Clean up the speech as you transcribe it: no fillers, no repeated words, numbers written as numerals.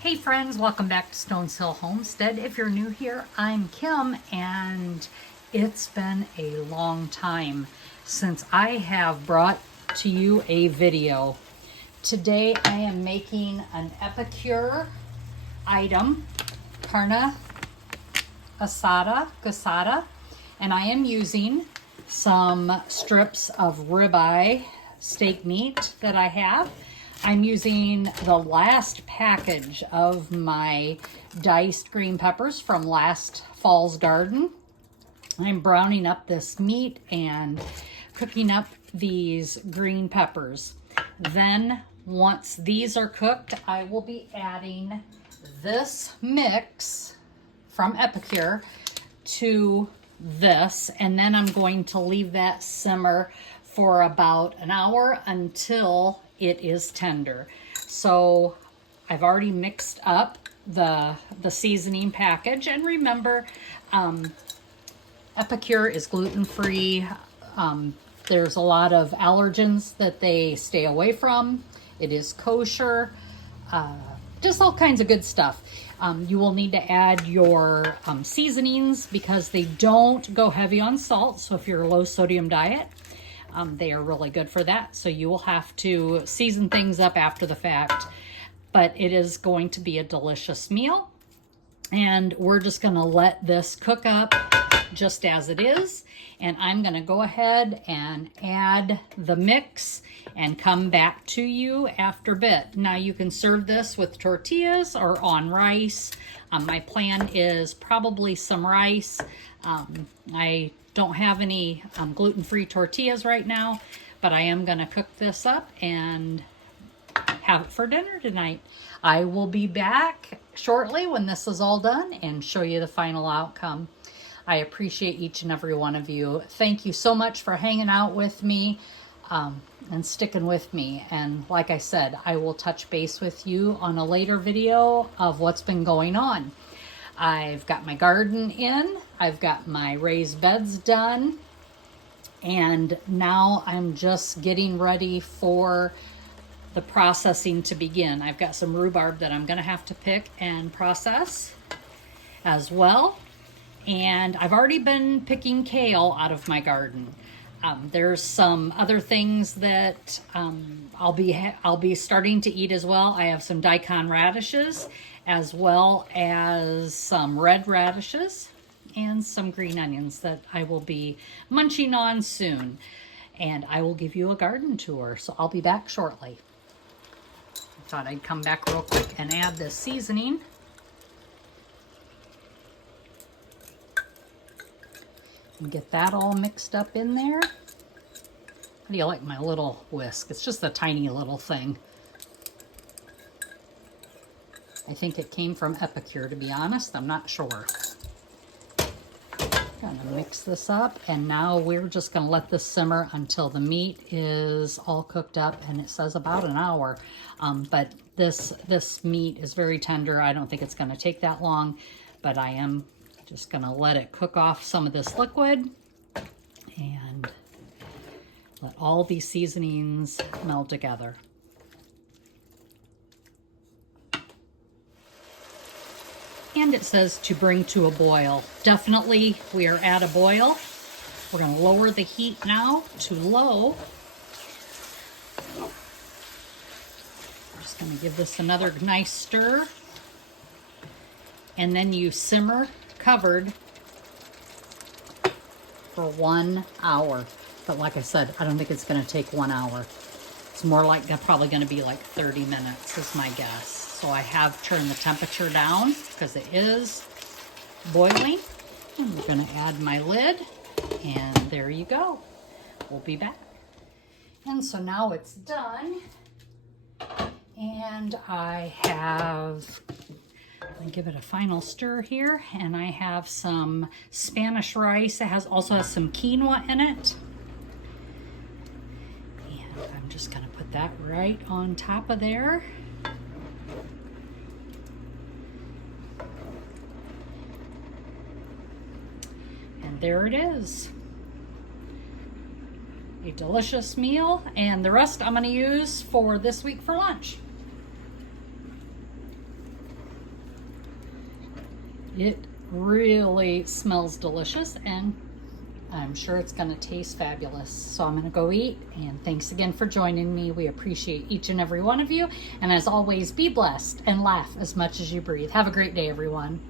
Hey friends, welcome back to Stones Hill Homestead. If you're new here, I'm Kim, and it's been a long time since I have brought to you a video. Today I am making an Epicure item, Carne Guisada, and I am using some strips of ribeye steak meat that I have. I'm using the last package of my diced green peppers from last fall's garden. I'm browning up this meat and cooking up these green peppers. Then once these are cooked, I will be adding this mix from Epicure to this, and then I'm going to leave that simmer for about an hour until it is tender. So I've already mixed up the seasoning package, and remember, Epicure is gluten-free. There's a lot of allergens that they stay away from. It is kosher, just all kinds of good stuff. You will need to add your seasonings because they don't go heavy on salt. So if you're a low sodium diet, they are really good for that. So you will have to season things up after the fact, but it is going to be a delicious meal. And we're just going to let this cook up just as it is. And I'm going to go ahead and add the mix and come back to you after a bit. Now you can serve this with tortillas or on rice. My plan is probably some rice. I don't have any gluten-free tortillas right now, but I am going to cook this up and have it for dinner tonight. I will be back shortly when this is all done and show you the final outcome. I appreciate each and every one of you. Thank you so much for hanging out with me and sticking with me. And like I said, I will touch base with you on a later video of what's been going on. I've got my garden in, I've got my raised beds done, and now I'm just getting ready for the processing to begin. I've got some rhubarb that I'm gonna have to pick and process as well. And I've already been picking kale out of my garden. There's some other things that I'll be starting to eat as well. I have some daikon radishes, as well as some red radishes and some green onions that I will be munching on soon. And I will give you a garden tour, so I'll be back shortly. I thought I'd come back real quick and add this seasoning. And get that all mixed up in there. How do you like my little whisk? It's just a tiny little thing. I think it came from Epicure, to be honest. I'm not sure. Gonna mix this up, and now we're just gonna let this simmer until the meat is all cooked up, and it says about an hour. But this meat is very tender. I don't think it's gonna take that long, but I am just gonna let it cook off some of this liquid and let all these seasonings meld together. And it says to bring to a boil. Definitely we are at a boil. We're gonna lower the heat now to low. We're just gonna give this another nice stir. And then you simmer covered for 1 hour. But like I said, I don't think it's gonna take 1 hour. It's more like probably gonna be like 30 minutes is my guess. So I have turned the temperature down because it is boiling. And we're gonna add my lid, and there you go. We'll be back. And so now it's done. And I have, I'm gonna give it a final stir here, and I have some Spanish rice. It also has some quinoa in it. And I'm just gonna put that right on top of there. And there it is. A delicious meal, and the rest I'm gonna use for this week for lunch. It really smells delicious, and I'm sure it's going to taste fabulous. So I'm going to go eat, and thanks again for joining me. We appreciate each and every one of you. And as always, be blessed and laugh as much as you breathe. Have a great day, everyone.